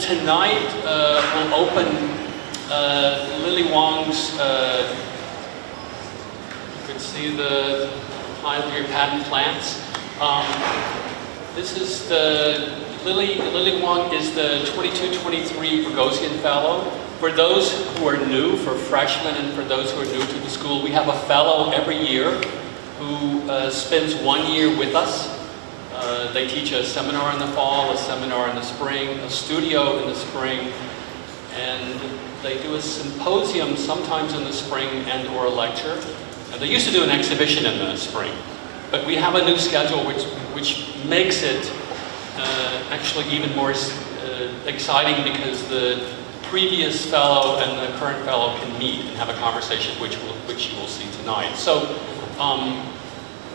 tonight we'll open Lily Wong's, you can see the pile of your patent plants. This is Lily Wong is the 22-23 Boghosian Fellow. For those who are new, for freshmen and for those who are new to the school, we have a fellow every year who spends 1 year with us. They teach a seminar in the fall, a seminar in the spring, a studio in the spring, and they do a symposium sometimes in the spring and or a lecture. And they used to do an exhibition in the spring, but we have a new schedule which makes it actually even more exciting because the previous fellow and the current fellow can meet and have a conversation, which you will see tonight. So I'm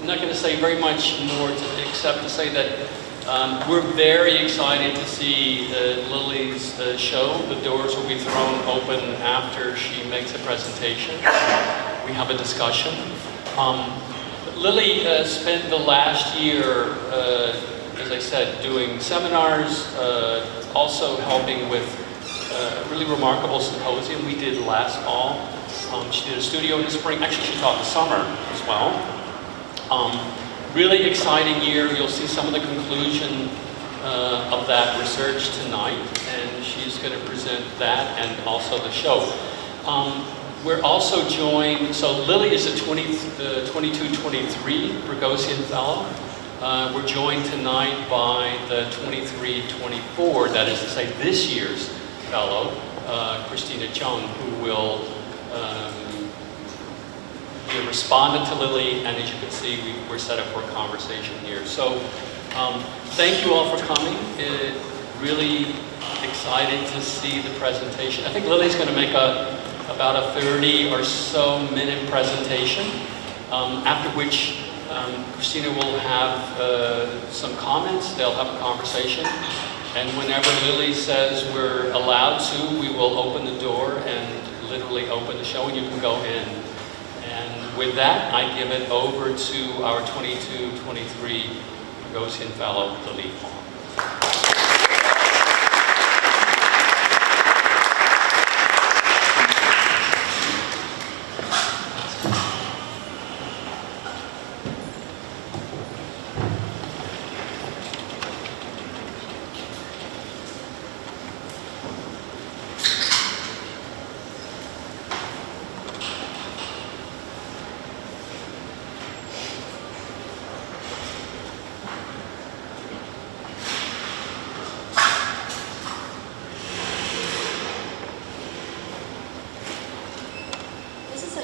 not going to say very much more except to say that we're very excited to see Lily's show. The doors will be thrown open after she makes a presentation. We have a discussion. Lily spent the last year, as I said, doing seminars, also helping with a really remarkable symposium we did last fall. She did a studio in the spring. Actually, she taught in the summer as well. Really exciting year. You'll see some of the conclusion of that research tonight, and she's going to present that and also the show. We're also joined, so Lily is a 22-23 Boghosian Fellow. We're joined tonight by the 23-24, that is to say this year's Fellow, Christina Chung, who will be a respondent to Lily, and as you can see, we're set up for a conversation here. So thank you all for coming. Really excited to see the presentation. I think Lily's going to make about a 30 or so minute presentation, after which Christina will have some comments. They'll have a conversation, and whenever Lily says we're allowed to, we will open the door and literally open the show, and you can go in. With that, I give it over to our 22-23 Boghosian Fellow, Lily Wong.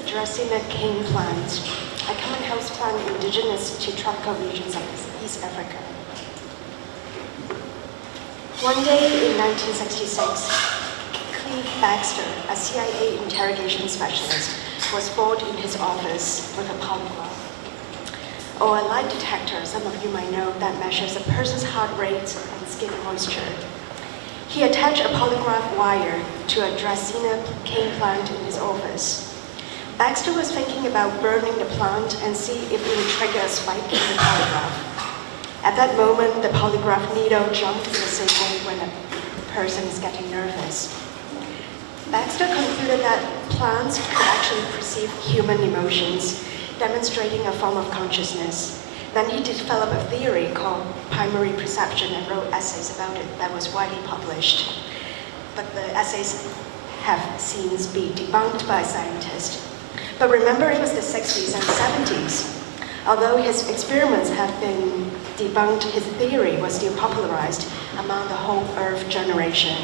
Dracena cane plant, a common house plant indigenous to tropical regions of East Africa. One day in 1966, Clive Baxter, a CIA interrogation specialist, was bored in his office with a polygraph, or a lie detector, some of you might know, that measures a person's heart rate and skin moisture. He attached a polygraph wire to a Dracena cane plant in his office. Baxter was thinking about burning the plant and see if it would trigger a spike in the polygraph. At that moment, the polygraph needle jumped in the same way when a person is getting nervous. Baxter concluded that plants could actually perceive human emotions, demonstrating a form of consciousness. Then he developed a theory called primary perception and wrote essays about it that was widely published. But the essays have since been debunked by scientists. But remember, it was the 60s and 70s. Although his experiments have been debunked, his theory was still popularized among the whole Earth generation.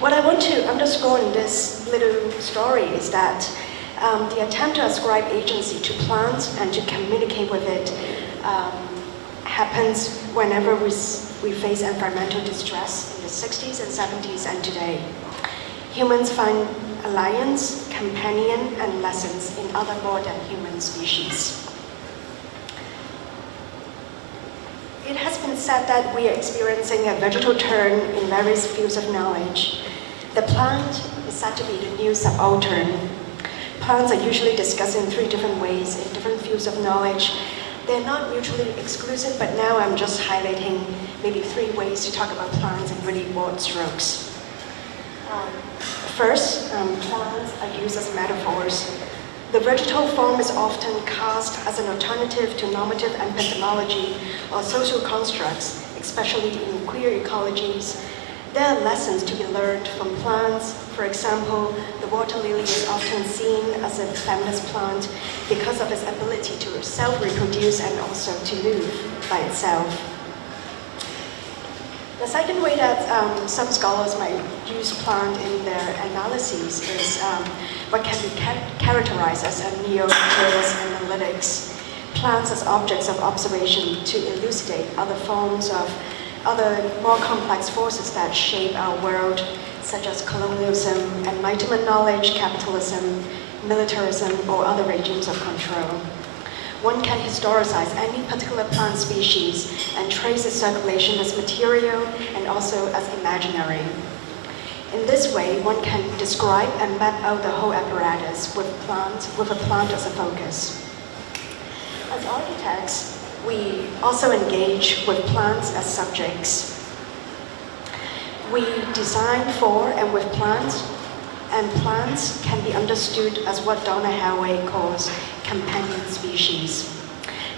What I want to underscore in this little story is that the attempt to ascribe agency to plants and to communicate with it happens whenever we face environmental distress in the 60s and 70s and today. Humans find alliance, companion, and lessons in other more than human species. It has been said that we are experiencing a vegetal turn in various fields of knowledge. The plant is said to be the new subaltern. Plants are usually discussed in 3 different ways in different fields of knowledge. They're not mutually exclusive, but now I'm just highlighting maybe 3 ways to talk about plants in really broad strokes. First, plants are used as metaphors. The vegetal form is often cast as an alternative to normative epistemology or social constructs, especially in queer ecologies. There are lessons to be learned from plants. For example, the water lily is often seen as a feminist plant because of its ability to self-reproduce and also to move by itself. The second way that some scholars might use plant in their analyses is what can be characterized as a neo-materialist analytics. Plants as objects of observation to elucidate other forms of other more complex forces that shape our world, such as colonialism, enlightenment knowledge, capitalism, militarism, or other regimes of control. One can historicize any particular plant species and trace its circulation as material and also as imaginary. In this way, one can describe and map out the whole apparatus with a plant as a focus. As architects, we also engage with plants as subjects. We design for and with plants, and plants can be understood as what Donna Haraway calls companion species.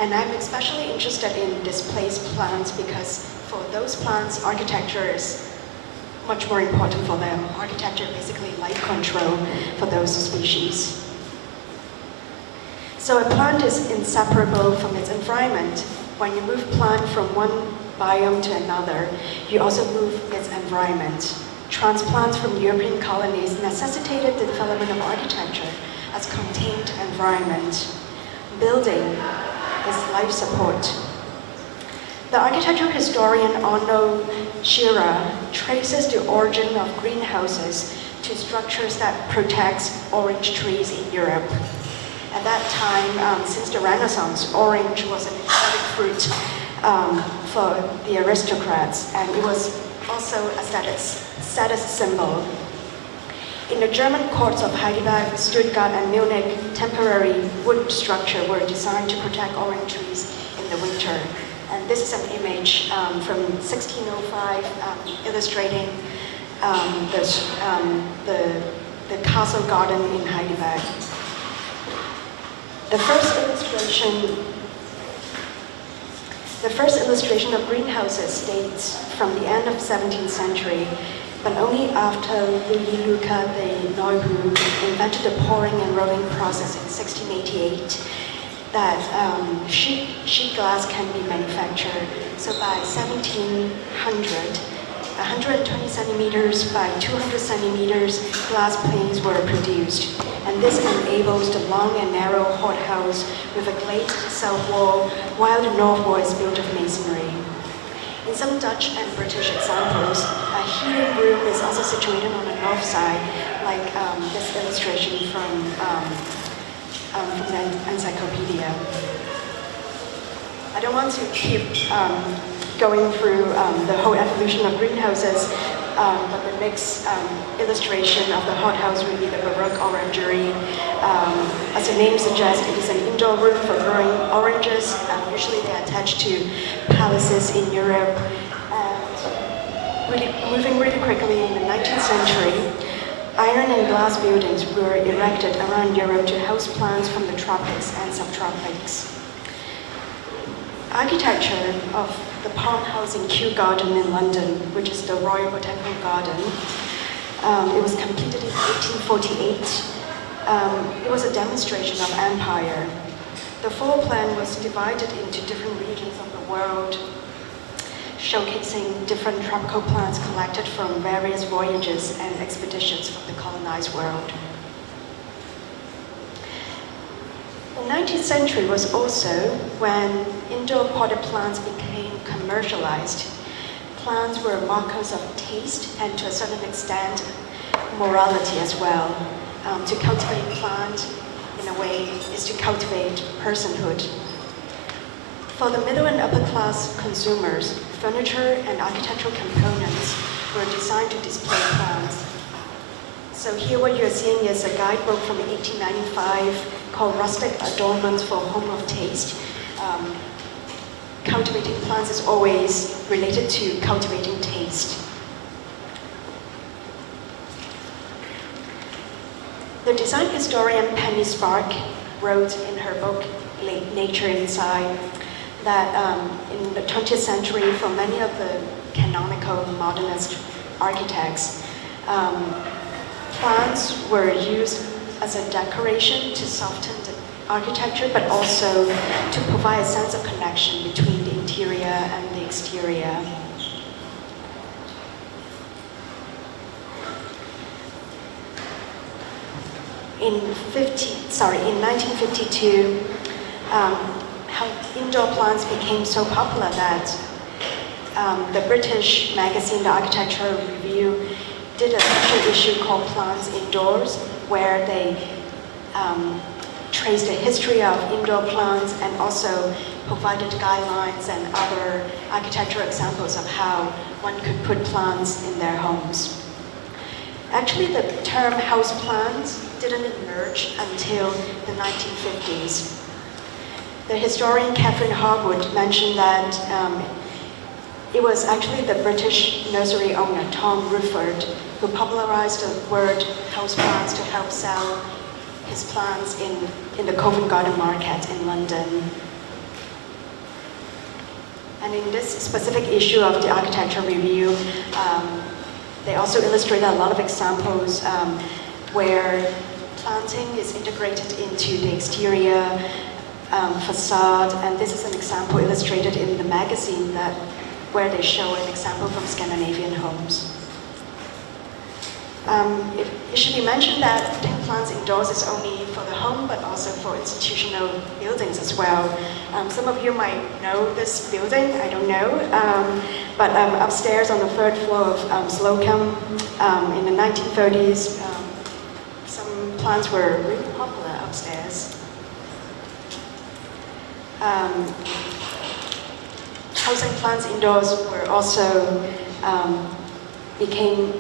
And I'm especially interested in displaced plants because for those plants, architecture is much more important for them. Architecture basically light control for those species. So a plant is inseparable from its environment. When you move plant from one biome to another, you also move its environment. Transplants from European colonies necessitated the development of architecture as contained environment. Building is life support. The architectural historian Arno Shearer traces the origin of greenhouses to structures that protect orange trees in Europe. At that time, since the Renaissance, orange was an exotic fruit for the aristocrats, and it was also a status symbol. In the German courts of Heidelberg, Stuttgart, and Munich, temporary wood structures were designed to protect orange trees in the winter. And this is an image from 1605 illustrating the castle garden in Heidelberg. The first illustration of greenhouses dates from the end of the 17th century, but only after Louis Luca de Neubourg invented the pouring and rolling process in 1688 that sheet glass can be manufactured. So by 1700, 120 centimeters by 200 centimeters glass planes were produced. And this enables the long and narrow hothouse with a glazed south wall, while the north wall is built of masonry. In some Dutch and British examples, a heating room is also situated on the north side, like this illustration from the encyclopedia. I don't want to keep going through the whole evolution of greenhouses, but the next illustration of the hothouse will be the Baroque orangery. As the name suggests, it is an indoor room for growing oranges. Usually they are attached to palaces in Europe. Moving really quickly in the 19th century, iron and glass buildings were erected around Europe to house plants from the tropics and subtropics. Architecture of the Palm House in Kew Garden in London, which is the Royal Botanical Garden. It was completed in 1848. It was a demonstration of empire. The floor plan was divided into different regions of the world, showcasing different tropical plants collected from various voyages and expeditions from the colonized world. The 19th century was also when indoor potted plants became commercialized. Plants were markers of taste and to a certain extent morality as well. To cultivate plant in a way is to cultivate personhood. For the middle and upper class consumers, furniture and architectural components were designed to display plants. So here what you're seeing is a guidebook from 1895 called Rustic Adornments for Home of Taste. cultivating plants is always related to cultivating taste. The design historian Penny Spark wrote in her book, Nature Inside, that in the 20th century, for many of the canonical modernist architects, plants were used as a decoration to soften the architecture, but also to provide a sense of connection between the interior and the exterior. In 1952, how indoor plants became so popular that the British magazine, the Architectural Review, did a special issue called Plants Indoors, where they traced the history of indoor plants and also provided guidelines and other architectural examples of how one could put plants in their homes. Actually, the term houseplants didn't emerge until the 1950s. The historian Catherine Harwood mentioned that it was actually the British nursery owner, Tom Rufford, who popularized the word houseplants to help sell his plants in the Covent Garden Market in London. And in this specific issue of the Architectural Review, they also illustrated a lot of examples where planting is integrated into the exterior facade, and this is an example illustrated in the magazine where they show an example from Scandinavian homes. It should be mentioned that putting plants indoors is only for the home, but also for institutional buildings as well. Some of you might know this building, I don't know, but upstairs on the third floor of Slocum, in the 1930s, some plants were really popular upstairs. Housing plants indoors were also became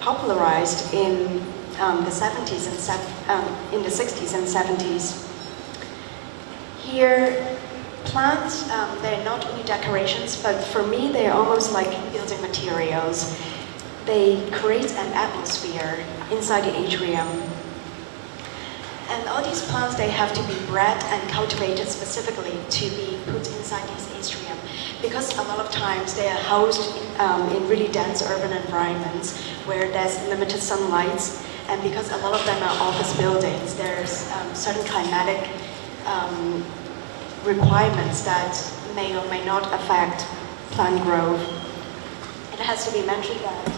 popularized in the 60s and 70s. Here, plants, they're not only decorations, but for me, they're almost like building materials. They create an atmosphere inside the atrium. And all these plants, they have to be bred and cultivated specifically to be put inside these atrium, because a lot of times they are housed in really dense urban environments where there's limited sunlight, and because a lot of them are office buildings, there's certain climatic requirements that may or may not affect plant growth. It has to be mentioned that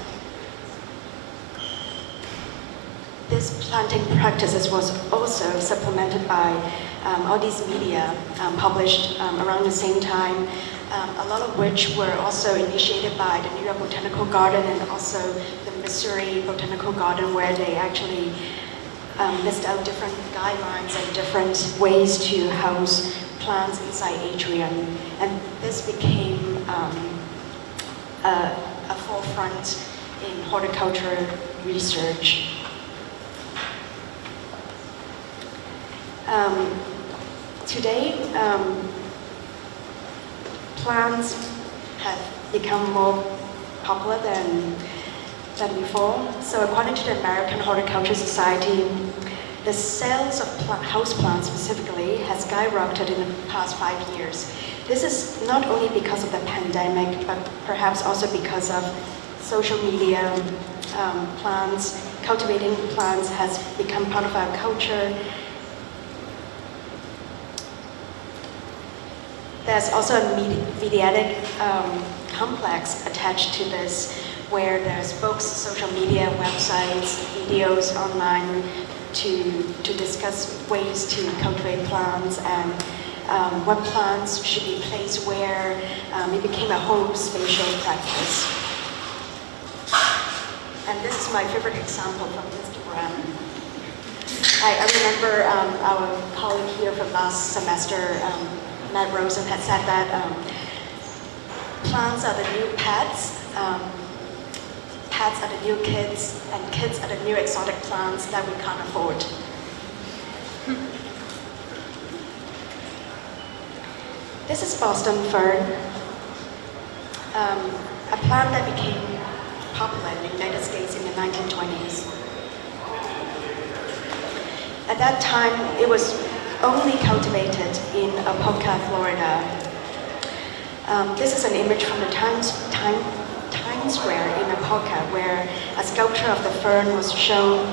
this planting practices was also supplemented by all these media published around the same time, a lot of which were also initiated by the New York Botanical Garden and also the Missouri Botanical Garden, where they actually list out different guidelines and different ways to house plants inside atrium. And this became a forefront in horticulture research. Today, plants have become more popular than before. So according to the American Horticulture Society, the sales of houseplants specifically has skyrocketed in the past 5 years. This is not only because of the pandemic, but perhaps also because of social media. Cultivating plants has become part of our culture. There's also a mediatic complex attached to this, where there's books, social media, websites, videos online to discuss ways to cultivate plants and what plants should be placed where. It became a whole spatial practice. And this is my favorite example from Instagram. I remember our colleague here from last semester, Matt Rosen, had said that plants are the new pets, pets are the new kids, and kids are the new exotic plants that we can't afford. Boston fern, a plant that became popular in the United States in the 1920s. At that time, it was only cultivated in Apopka, Florida. This is an image from the Times Square in Apopka, where a sculpture of the fern was shown.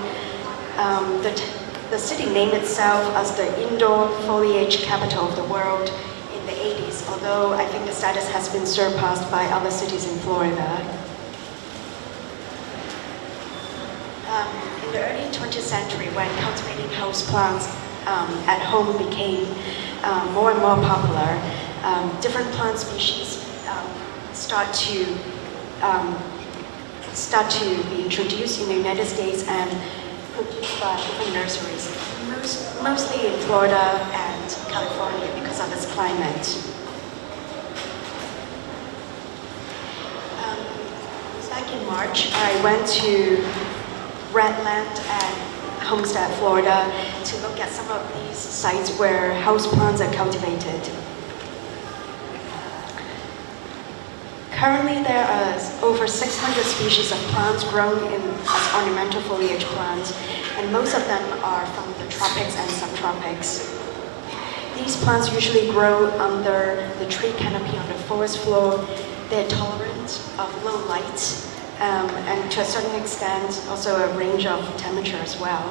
The city named itself as the indoor foliage capital of the world in the 80s, although I think the status has been surpassed by other cities in Florida. In the early 20th century, when cultivating houseplants at home became more and more popular, different plant species start to be introduced in the United States and produced by different nurseries, mostly in Florida and California because of its climate. Back in March, I went to Redland and Homestead, Florida, to look at some of these sites where houseplants are cultivated. Currently, there are over 600 species of plants grown as ornamental foliage plants, and most of them are from the tropics and subtropics. These plants usually grow under the tree canopy on the forest floor. They're tolerant of low light, and to a certain extent, also a range of temperature as well.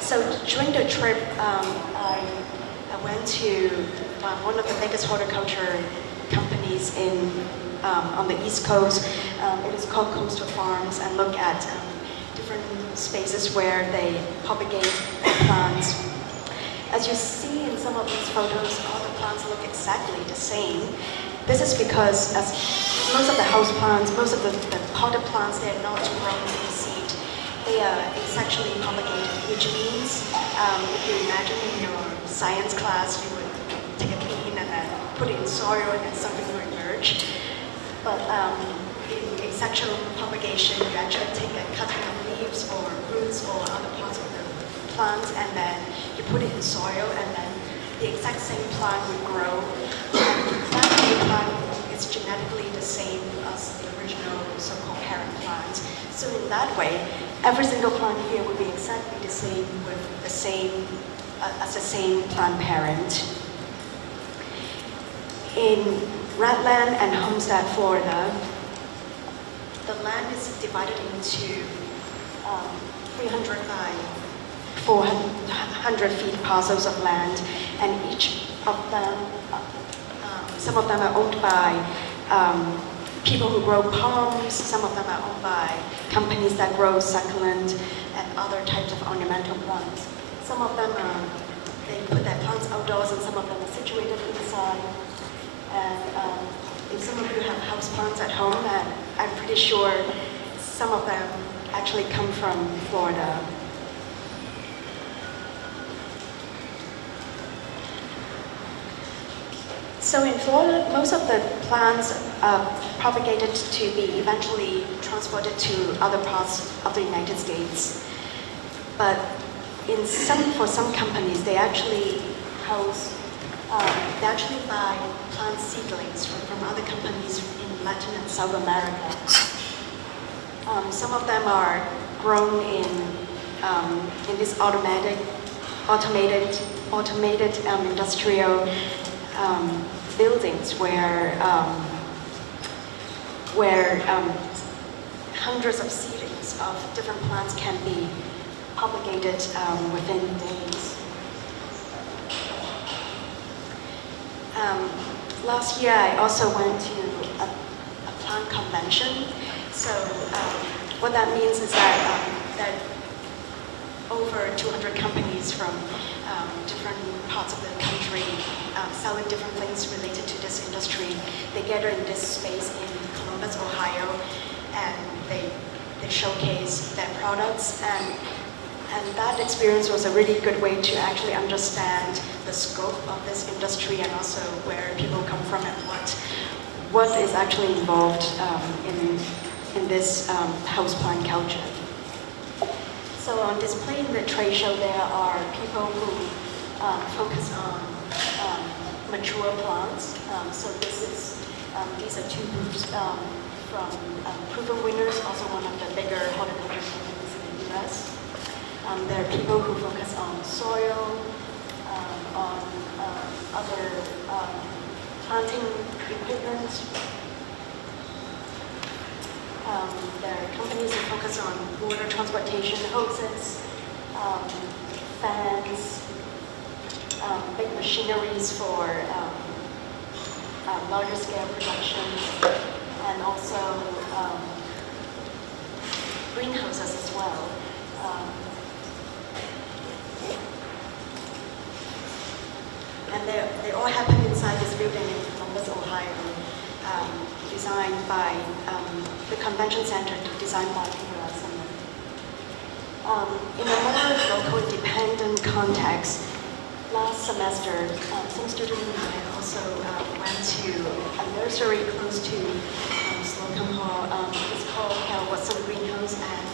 So during the trip, I went to one of the biggest horticulture companies on the East Coast. It is called Coastal Farms, and look at different spaces where they propagate plants. As you see in some of these photos, all the plants look exactly the same. This is because as most of the house plants, most of the potted plants, they are not grown in seed. They are asexually propagated, which means if you imagine in your science class, you would take a bean and then put it in soil and then something will emerge. But in asexual propagation, you actually take a cutting of leaves or roots or other parts of the plant and then you put it in soil and then the exact same plant will grow. And that new plant is genetically the same as the original so-called parent plant. So in that way, every single plant here will be exactly the same with the same as the same plant parent. In Redland and Homestead, Florida, the land is divided into 300 by 400 feet parcels of land, and each of them, some of them are owned by people who grow palms, some of them are owned by companies that grow succulent and other types of ornamental plants. Some of them, they put their plants outdoors and some of them are situated inside. And if some of you have house plants at home, and I'm pretty sure some of them actually come from Florida. So in Florida, most of the plants are propagated to be eventually transported to other parts of the United States. But for some companies, they actually buy plant seedlings from other companies in Latin and South America. Some of them are grown in this automated industrial buildings where hundreds of seedlings of different plants can be propagated within days. Last year, I also went to a plant convention. So what that means is that over 200 companies from different parts of the country selling different things related to this industry, they gather in this space in Columbus, Ohio, and they showcase their products. And that experience was a really good way to actually understand the scope of this industry and also where people come from and what is actually involved in this houseplant culture. So on display in the trade show, there are people who focus on mature plants. So these are two groups from proven winners, also one of the bigger horticulture companies in the US. There are people who focus on soil, on other planting equipment. There are companies who focus on water transportation, hoses, fans, big machineries for larger scale production, and also greenhouses as well. And they all happen inside this building in Columbus, Ohio, designed by the Convention Center, designed by Peter Alexander. In a more local independent context, last semester, some students and I also went to a nursery close to Slocum Hall. It's called Watson Greenhouse, and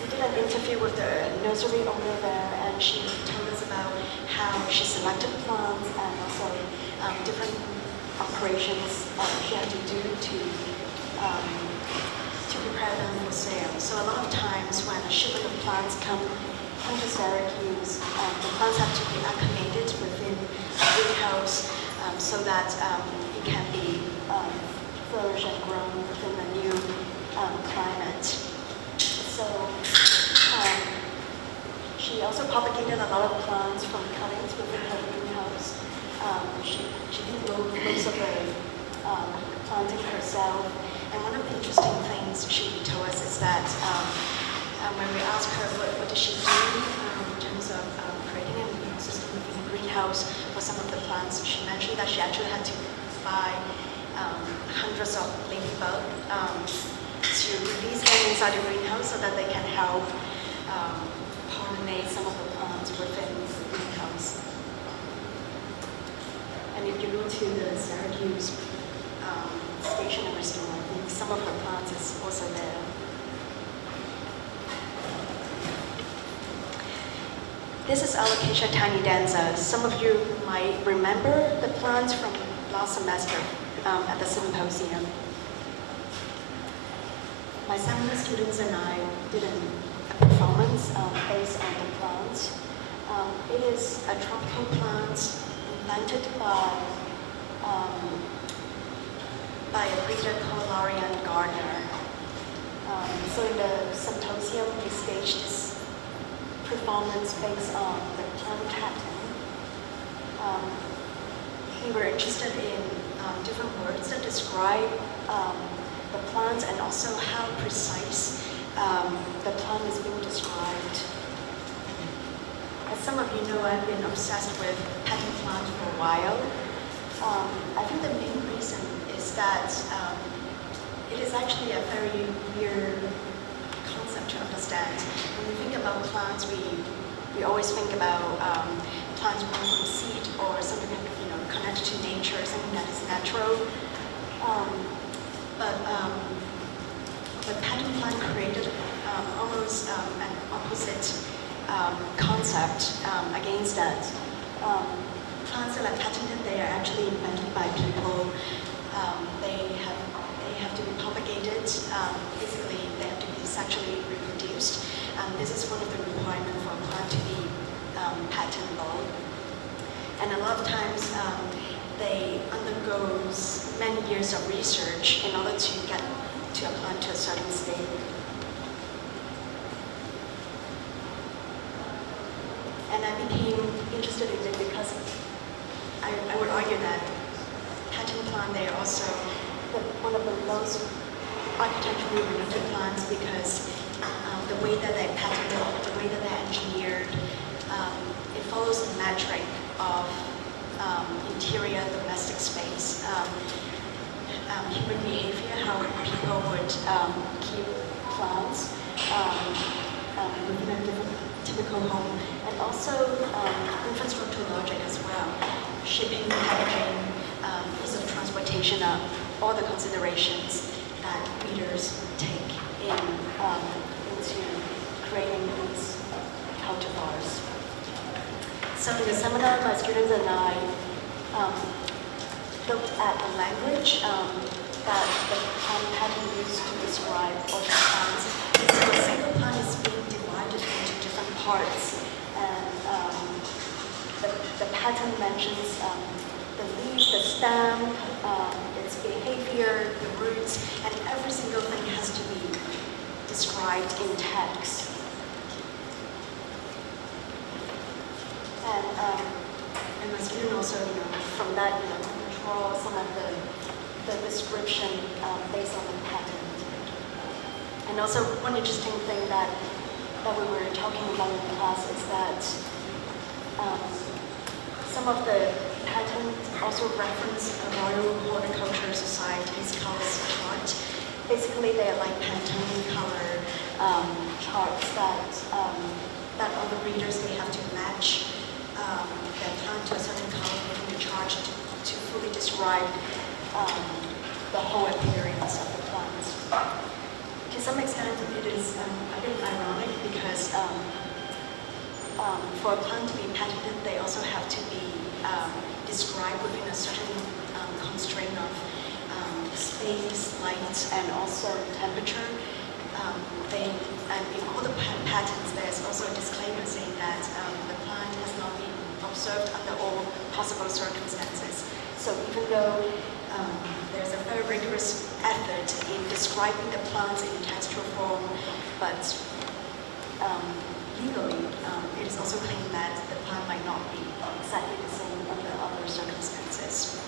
we did an interview with the nursery owner there, and she told us about how she selected plants and also different operations she had to do to prepare them for sale. So a lot of times when a shipment of plants come to Syracuse, the plants have to be acclimated within a greenhouse so that it can be flourished and grown within the new climate. So she also propagated a lot of plants from cuttings within her greenhouse. She did most of the planting herself. And one of the interesting things she told us is that when we asked her what does she do in terms of creating an ecosystem within the greenhouse for some of the plants, she mentioned that she actually had to buy hundreds of ladybugs to release them inside the greenhouse so that they can help pollinate some of the plants within the greenhouse. And if you go to the Syracuse stationery store, I think some of her plants is also there. This is Alocasia tinidensa. Some of you might remember the plants from last semester at the symposium. My seminar students and I did a performance based on the plants. It is a tropical plant invented by a breeder called Larian Gardner. So in the symposium, we staged this performance based on the plant pattern. We were interested in different words that describe the plants and also how precise the plant is being described. As some of you know, I've been obsessed with pattern plants for a while. I think the main reason is that it is actually a very weird concept to understand. When we think about plants, we always think about plants born from seed or something connected to nature, something that is natural. But pattern plant created almost an opposite concept against that. Plants that are patented, they are actually invented by people. They have to be propagated. Basically, they have to be sexually reproduced. This is one of the requirements for a plant to be patentable. And a lot of times, they undergo many years of research in order to get to a plant to a certain state. And I became interested in it because I would argue that pattern plant, they are also one of the most architecturally related plants because the way that they're patented, the way that they're engineered, it follows a metric of interior domestic space, human behavior, how people would keep plants within a typical home, and also infrastructural logic as well. Shipping, packaging, ease of transportation are all the considerations that readers take into creating these cultivars. So in the seminar, my students and I looked at the language that the plant pattern used to describe orchid plants. So a single plant is being divided into different parts, and the pattern mentions the leaf, the stem, its behavior, the roots, and every single thing has to be described in text. And my student also, from that, draw some of the description based on the pattern. And also, one interesting thing that we were talking about in class is that some of the patterns also reference a Royal Horticultural Society's colors chart. Basically, they are like Pantone color charts that all the readers, they have to match their plant to a certain color within the chart to fully describe the whole appearance of the plant. To some extent, it is a bit ironic because for a plant to be patented, they also have to be described within a certain constraint of space, light, and also temperature. And in all the patents, there's also a disclaimer saying that the plant has not been observed under all possible circumstances. So even though there's a very rigorous effort in describing the plants in textual form, but legally, it is also claimed that the plant might not be exactly the same under other circumstances.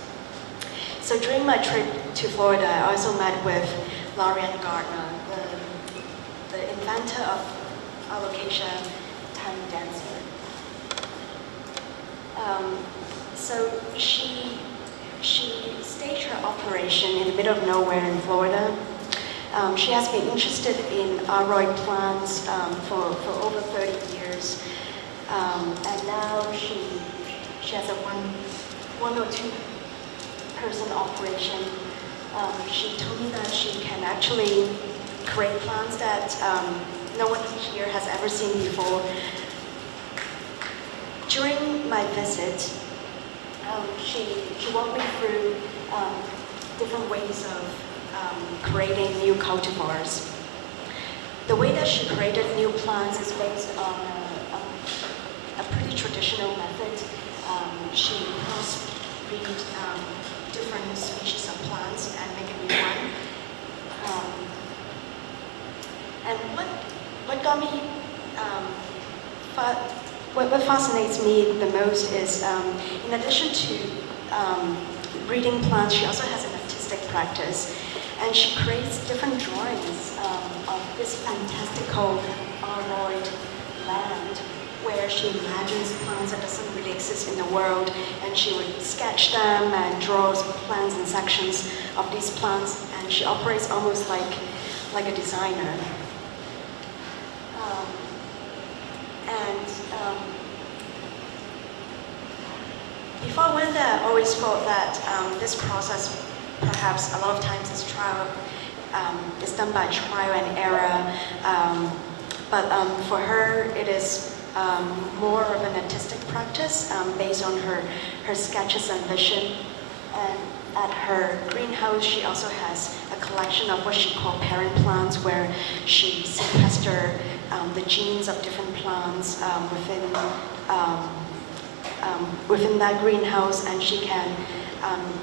So during my trip to Florida, I also met with Lorianne Gardner, the inventor of alocasia tiny dancer. So she staged her operation in the middle of nowhere in Florida. She has been interested in aroid plants for over 30 years, and now she has a one or two person operation. She told me that she can actually create plants that no one here has ever seen before. During my visit, she walked me through different ways of creating new cultivars. The way that she created new plants is based on a pretty traditional method. She crossbreed different species of plants and make a new one. And what got me, what fascinates me the most is, in addition to breeding plants, she also has an artistic practice, and she creates different drawings of this fantastical aroid land, where she imagines plants that doesn't really exist in the world, and she would sketch them and draw plans and sections of these plants, and she operates almost like a designer. Before I went there, I always thought that this process, perhaps a lot of times is done by trial and error, but for her it is more of an artistic practice based on her sketches and vision. And at her greenhouse, she also has a collection of what she calls parent plants, where she sequesters the genes of different plants within that greenhouse, and she can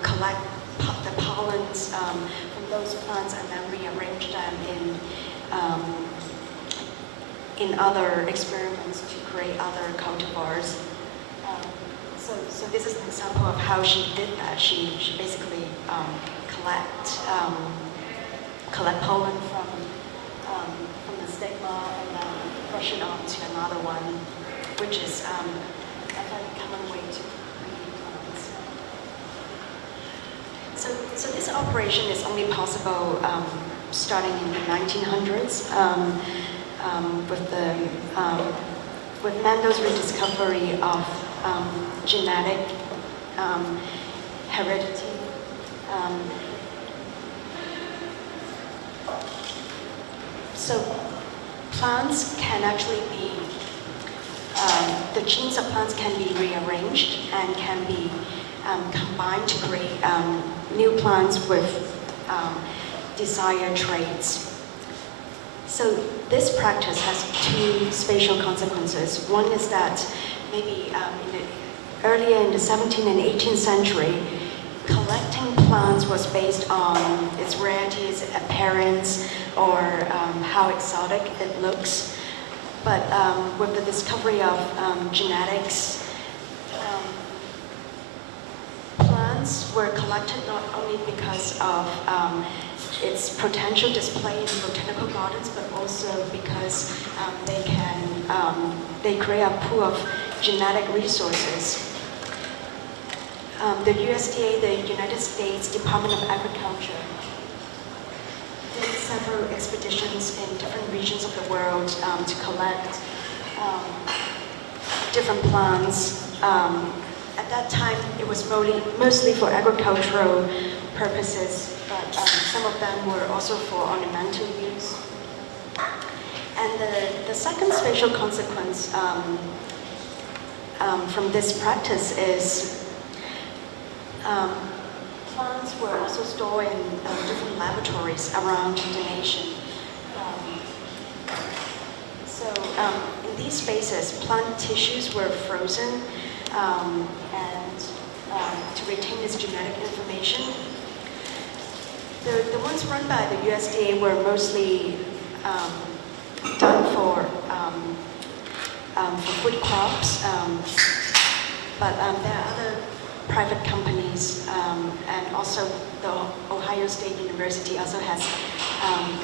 collect the pollens from those plants and then rearrange them in other experiments to create other cultivars. So this is an example of how she did that. She basically collect pollen from the stigma and then brush it on to another one, which is a very common way to breed plants. So this operation is only possible starting in the 1900s with Mendel's rediscovery of genetic heredity. So plants can actually be the genes of plants can be rearranged and can be combined to create new plants with desired traits. So this practice has two spatial consequences. One is that maybe earlier in the 17th and 18th century, collecting plants was based on its rarity, its appearance, or how exotic it looks. But with the discovery of genetics, plants were collected not only because of its potential display in botanical gardens, but also because they create a pool of genetic resources. The USDA, the United States Department of Agriculture, did several expeditions in different regions of the world to collect different plants. At that time, it was mostly for agricultural purposes, but some of them were also for ornamental use. And the second spatial consequence from this practice is plants were also stored in different laboratories around the nation. So in these spaces, plant tissues were frozen and to retain its genetic information. The ones run by the USDA were mostly done for food crops, but there are other private companies, and also the Ohio State University also has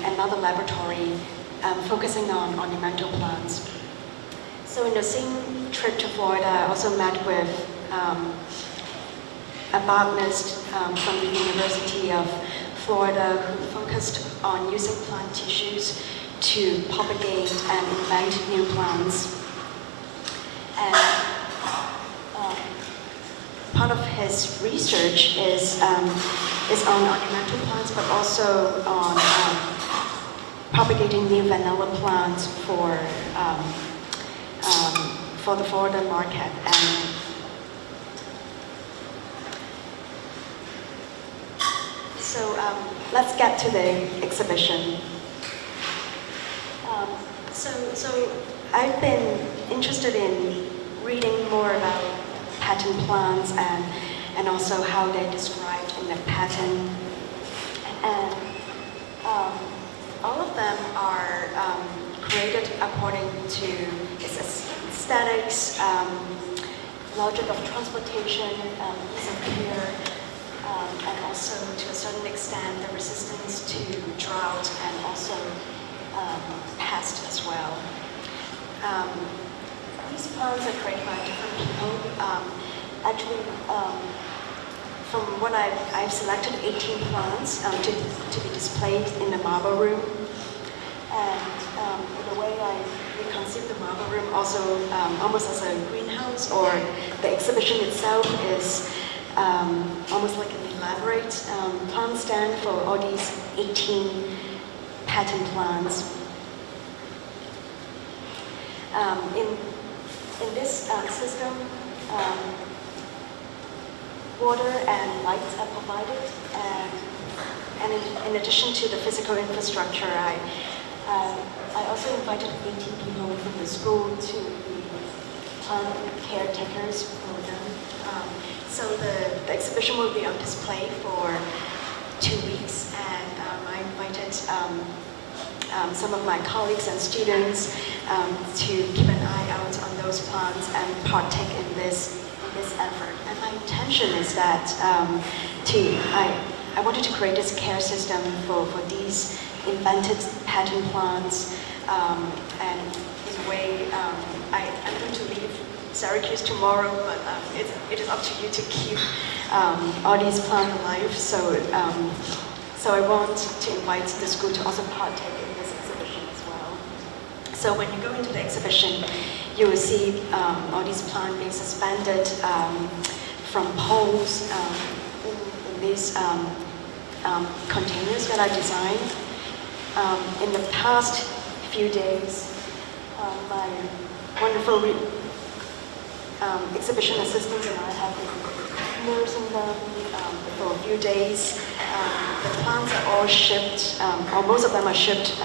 another laboratory focusing on ornamental plants. So in the same trip to Florida, I also met with a botanist from the University of Florida who focused on using plant tissues to propagate and invent new plants. And part of his research is on ornamental plants, but also on propagating new vanilla plants for the Florida market. And so let's get to the exhibition. So I've been interested in reading more about pattern plants and also how they're described in the pattern. And all of them are created according to its aesthetics, logic of transportation, ease of care, and also to a certain extent the resistance to drought and also pest as well. These plants are created by different people. Actually, from what I've selected 18 plants to be displayed in the marble room. And in a way, I conceive the marble room also almost as a greenhouse, or the exhibition itself is almost like an elaborate plant stand for all these 18 pattern plants. In this system, water and lights are provided, and in addition to the physical infrastructure, I also invited 18 people from the school to be plant caretakers for them. So the exhibition will be on display for 2 weeks, and I invited some of my colleagues and students to keep an eye out on those plants and partake in this effort. And my intention is that I wanted to create this care system for these invented pattern plants, and in a way, I'm going to leave Syracuse tomorrow, but it is up to you to keep all these plants alive. So I want to invite the school to also partake in this exhibition as well. So when you go into the exhibition, you will see all these plants being suspended from poles in these containers that I designed. In the past few days, my wonderful exhibition assistants and I have been nursing them for a few days. The plants are all shipped, or most of them are shipped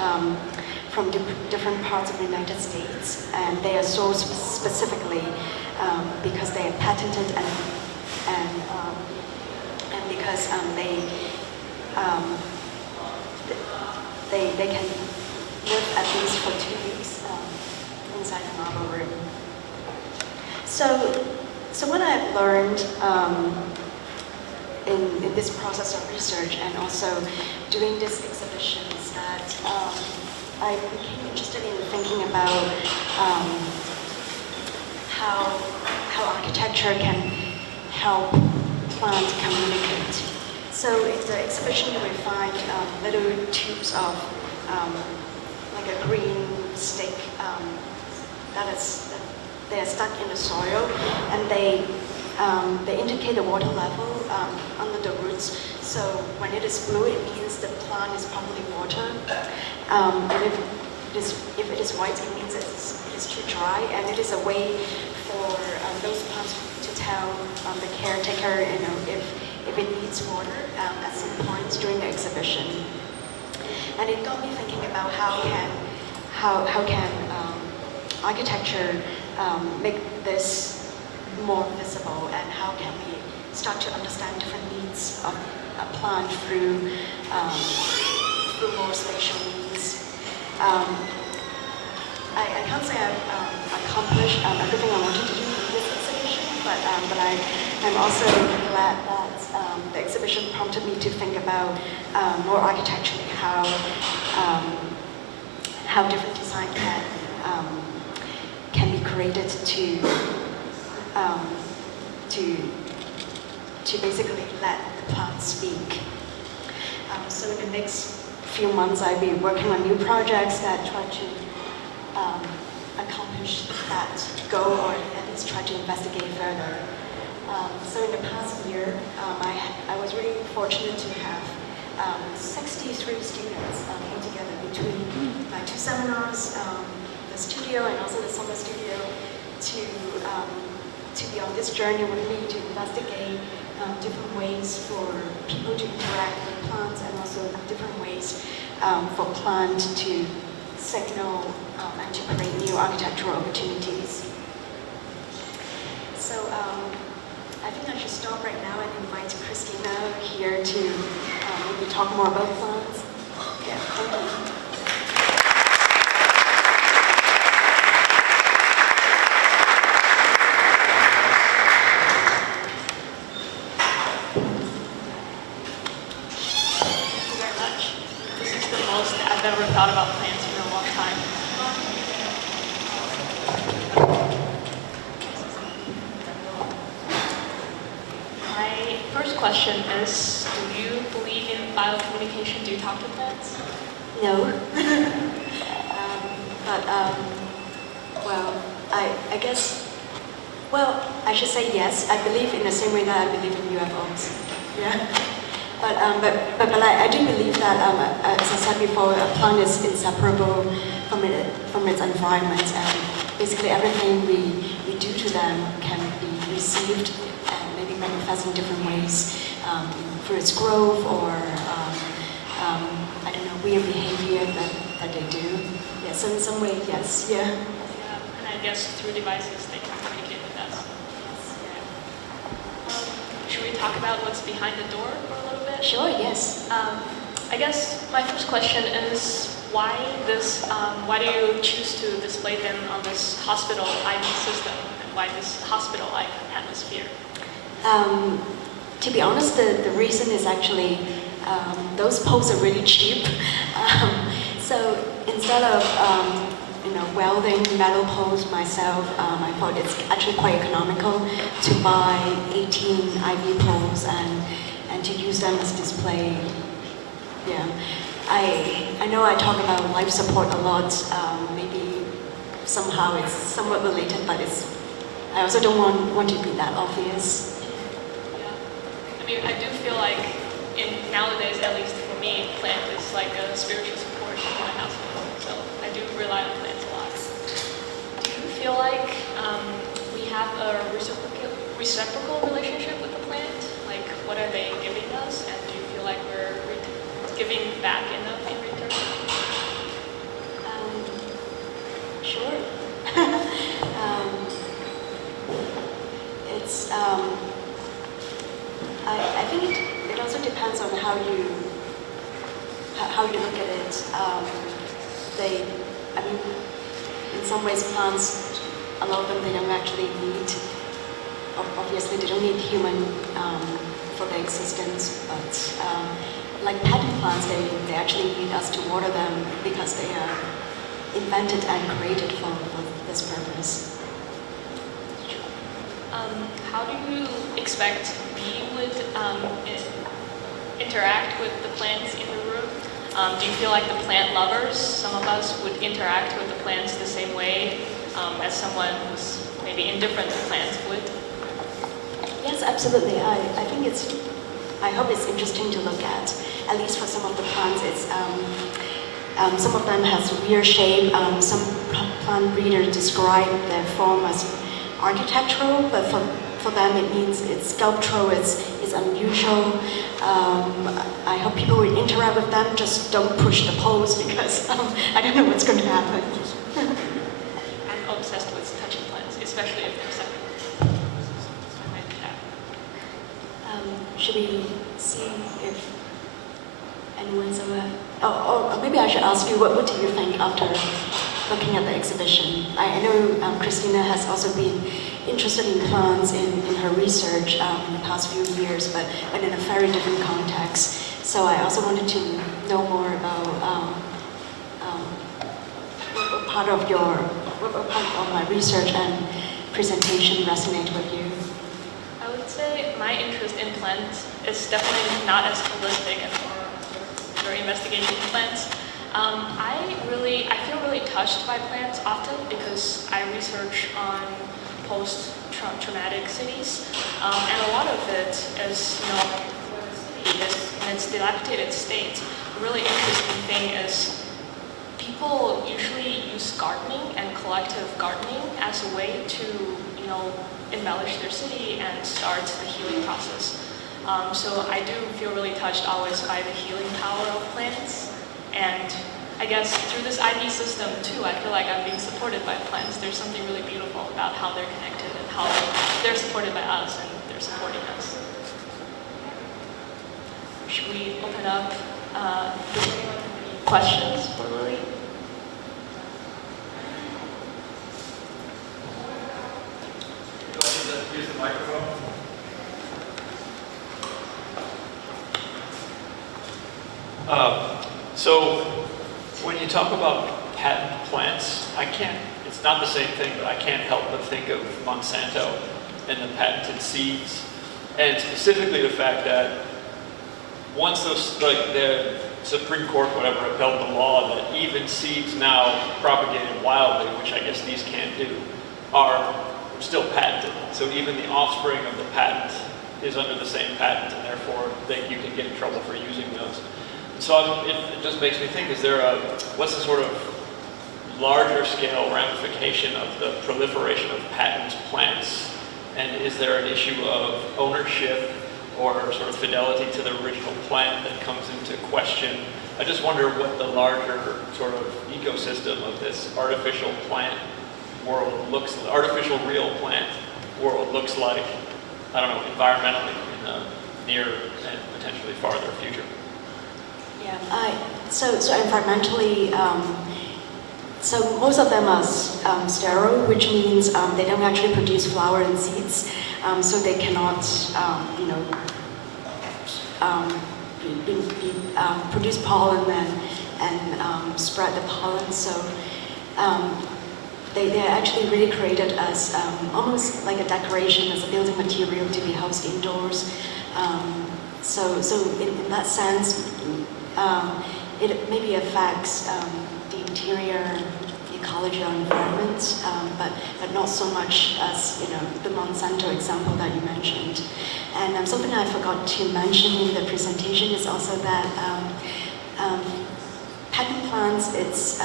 from different parts of the United States, and they are sourced specifically because they are patented and because they can live at least for 2 weeks inside an arboretum. So what I've learned in this process of research and also doing this exhibition is that I became interested in thinking about how architecture can help plant communicate. So in the exhibition we find little tubes of like a green stick they are stuck in the soil, and they indicate the water level under the roots. So when it is blue, it means the plant is properly watered. And if it is white, it means it's too dry. And it is a way for those plants to tell the caretaker, if it needs water at some points during the exhibition. And it got me thinking about how can architecture make this more visible, and how can we start to understand different needs of a plant through more spatial needs. I can't say I've accomplished everything I wanted to do in this exhibition, but I'm also glad that the exhibition prompted me to think about more architecturally how different design can be created to basically let the plant speak. So in the next few months, I'll be working on new projects that try to accomplish that goal, or at least try to investigate further. So in the past year, I was really fortunate to have 63 students came together between my 2 seminars, the studio and also the summer studio, to be on this journey with me to investigate different ways for people to interact with plants, and also different ways for plants to signal and to create new architectural opportunities. So I think I should stop right now and invite Christina here to maybe talk more about plants. Yeah, thank you. I've never thought about plants for a long time. My first question is, do you believe in biocommunication? Do you talk to plants? No. Well, I guess, I should say yes. I believe in the same way that I believe in UFOs. Yeah. But I do believe that, as I said before, a plant is inseparable from its environment, and basically everything we do to them can be received and maybe manifest in different ways through its growth, or I don't know, weird behavior that they do. Yeah, so in some way, yes, yeah. And I guess through devices they can communicate with us. Yeah. Should we talk about what's behind the door for a little bit? Sure, yes. I guess my first question is, why do you choose to display them on this hospital IV system, and why this hospital atmosphere? To be honest, the reason is actually those poles are really cheap. So instead of welding metal poles myself, I thought it's actually quite economical to buy 18 IV poles and to use them as display. Yeah, I know I talk about life support a lot. Maybe somehow it's somewhat related, but I also don't want to be that obvious. Yeah, I mean, I do feel like nowadays, at least for me, plant is like a spiritual support in my household. So I do rely on plants a lot. Do you feel like we have a reciprocal relationship with the plant? Like, what are they giving us, and do you feel like we're giving back enough in return? Sure. It's. I think it also depends on how you look at it. I mean, in some ways, plants, a lot of them, they don't actually need. Obviously, they don't need human for their existence, but like pattern plants, they actually need us to water them because they are invented and created for this purpose. How do you expect we would interact with the plants in the room? Do you feel like the plant lovers, some of us, would interact with the plants the same way as someone who's maybe indifferent to plants would? Yes, absolutely. I think I hope it's interesting to look at least for some of the plants. It's some of them has weird shape. Some plant breeders describe their form as architectural, but for them it means it's sculptural, it's unusual. I hope people will interact with them, just don't push the poles because I don't know what's going to happen. I'm obsessed with touching plants, especially if they're separate. I might do that. Should we see if anyone's aware? Oh, maybe I should ask you, what do you think after looking at the exhibition? I know Christina has also been interested in plants in her research in the past few years, but in a very different context. So I also wanted to know more about what part of my research and presentation resonate with you. I would say my interest in plants is definitely not as holistic as your investigation in plants. I feel really touched by plants often because I research on post-traumatic cities, and a lot of it is, in its dilapidated state. A really interesting thing is people usually use gardening and collective gardening as a way to, embellish their city and start the healing process. So I do feel really touched always by the healing power of plants. And I guess through this IB system too, I feel like I'm being supported by plants. There's something really beautiful about how they're connected and how they're supported by us and they're supporting us. Should we open up? Does anyone have any questions for Lily? Use the microphone. So when you talk about patent plants, it's not the same thing, but I can't help but think of Monsanto and the patented seeds, and specifically the fact that once the Supreme Court, whatever, upheld the law that even seeds now propagated wildly, which I guess these can't do, are still patented. So even the offspring of the patent is under the same patent, and therefore you can get in trouble for using those. So it just makes me think, what's the sort of larger scale ramification of the proliferation of patent plants? And is there an issue of ownership or sort of fidelity to the original plant that comes into question? I just wonder what the larger sort of ecosystem of this artificial plant world artificial real plant world looks like, I don't know, environmentally in the near and potentially farther future. Yeah, so environmentally, so most of them are sterile, which means they don't actually produce flower and seeds, so they cannot, produce pollen and spread the pollen. So they're actually really created as almost like a decoration, as a building material to be housed indoors. So in that sense, it maybe affects the interior ecology or environment, but not so much as the Monsanto example that you mentioned. And something I forgot to mention in the presentation is also that patent plants, it's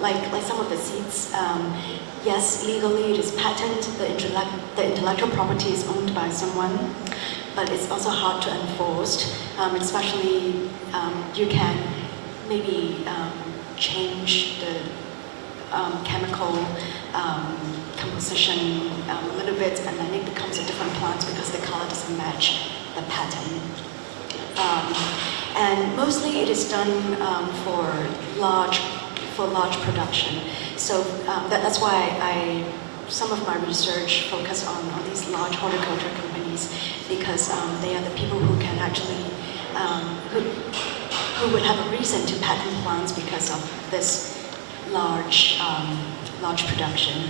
like some of the seeds. Yes, legally it is patent. The intellectual property is owned by someone, but it's also hard to enforce. Especially you can maybe change the chemical composition a little bit, and then it becomes a different plant because the color doesn't match the pattern. And mostly it is done for large production. So that's why some of my research focus on these large horticulture companies, because they are the people who can actually who would have a reason to patent plants because of this large production.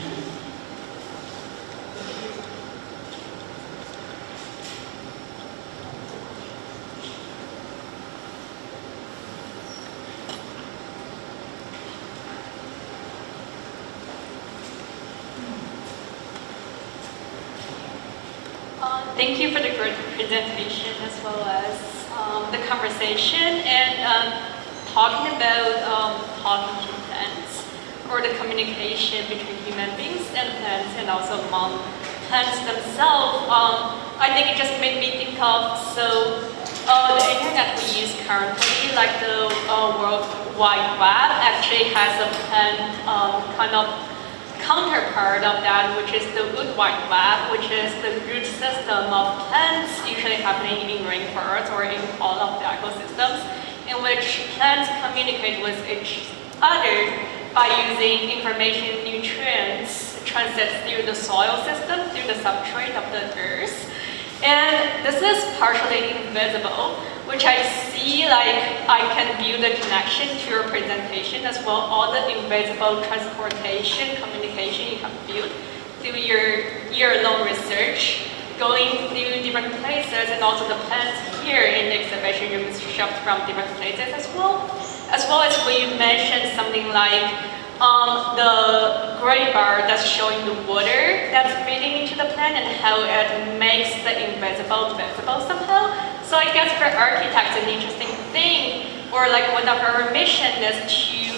Thank you for the great presentation as well as the conversation and talking about talking to plants or the communication between human beings and plants and also among plants themselves. I think it just made me think of the internet we use currently, like the World Wide Web, actually has a plant kind of counterpart of that, which is the Wood Wide Web, which is the root system of plants usually happening in rainforests or in all of the ecosystems, in which plants communicate with each other by using information nutrients transit through the soil system, through the substrate of the earth. And this is partially invisible, which I see like I can view the connection to your presentation as well, all the invisible transportation, communication you have built through your year-long research, going through different places, and also the plants here in the exhibition you shipped from different places as well as when you mentioned something like the gray bar that's showing the water that's feeding into the plant and how it makes the invisible visible somehow. So I guess for architects, an interesting thing, or like one of our mission is to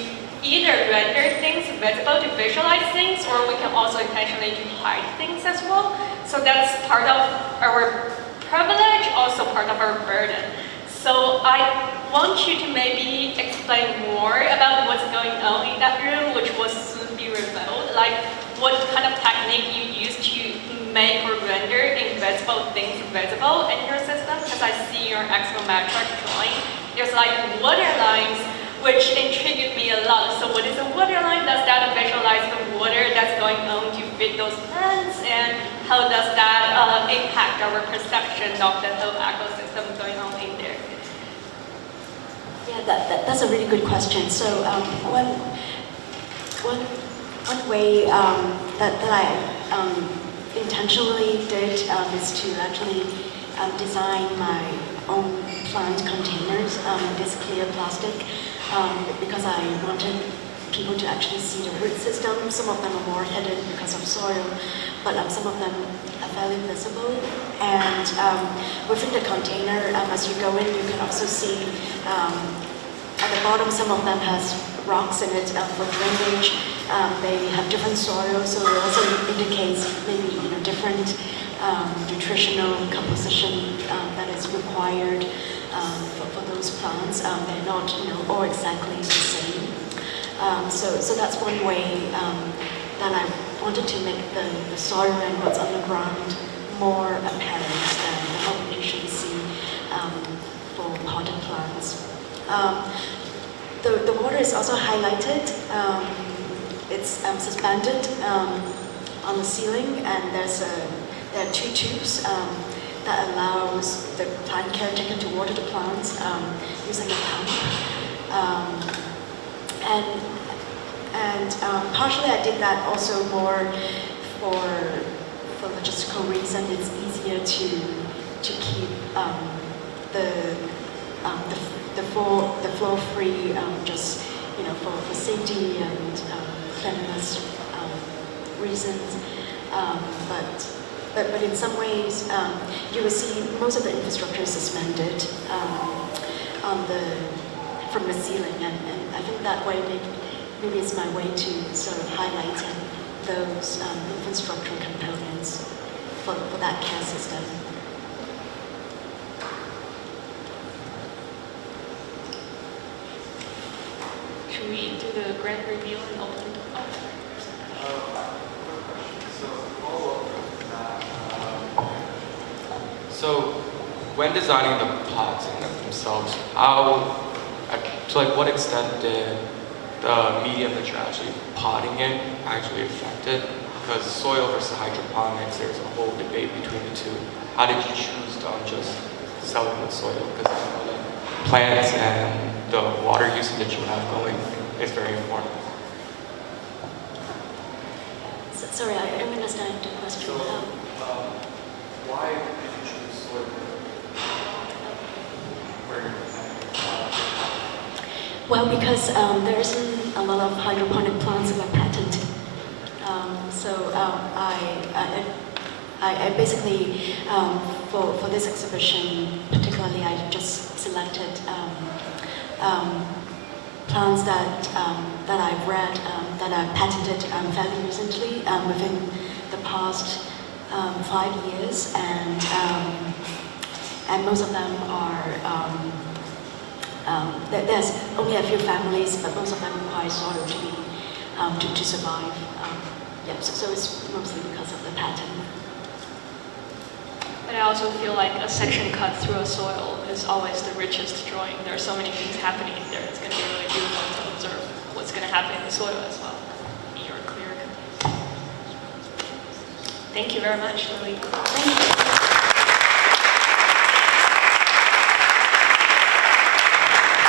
either render things visible to visualize things, or we can also intentionally to hide things as well. So that's part of our privilege, also part of our burden. So I want you to maybe explain more about what's going on in that room, which will soon be revealed, like what kind of technique you use to make or render invisible things visible in your system, because I see your axonometric drawing. There's like water lines, which intrigued me a lot. So what is a water line? Does that visualize the water that's going on to feed those plants? And how does that impact our perception of the whole ecosystem going on in there? Yeah, that's a really good question. So one way that I intentionally did is to actually design my own plant containers, this clear plastic, because I wanted people to actually see the root system. Some of them are more hidden because of soil, but some of them are fairly visible. And within the container, as you go in, you can also see at the bottom, some of them has rocks in it for drainage. They have different soils, so it also indicates maybe different nutritional composition that is required for those plants. They're not all exactly the same. So that's one way that I wanted to make the soil and what's on the ground more apparent than what we usually see for potted plants. The water is also highlighted. It's suspended on the ceiling, and there are two tubes that allows the plant caretaker to water the plants using a pump. And partially I did that also more for logistical reasons. It's easier to keep the flow free, just for safety and cleanliness reasons. But in some ways, you will see most of the infrastructure is suspended on the from the ceiling, and I think that way maybe it's my way to sort of highlight those infrastructural components for that care system. Should we do the grant reveal and open? So, when designing the pots in themselves, to like what extent did the medium that you're actually potting in actually affect it? Because soil versus hydroponics, there's a whole debate between the two. How did you choose to just selling the soil? Because like plants and the water usage that you have going is very important. Sorry, I don't understand the question. Why did you choose soil? Well, because there isn't a lot of hydroponic plants that are patented. I basically, for this exhibition, particularly, I just selected plants that I've read that are patented fairly recently, within the past 5 years, and most of them are. There's only a few families, but most of them require soil to survive. So it's mostly because of the pattern. But I also feel like a section cut through a soil is always the richest drawing. There are so many things happening in there. It's going to be really beautiful to observe what's going to happen in the soil as well. You're clear. Thank you very much, Lily. Thank you.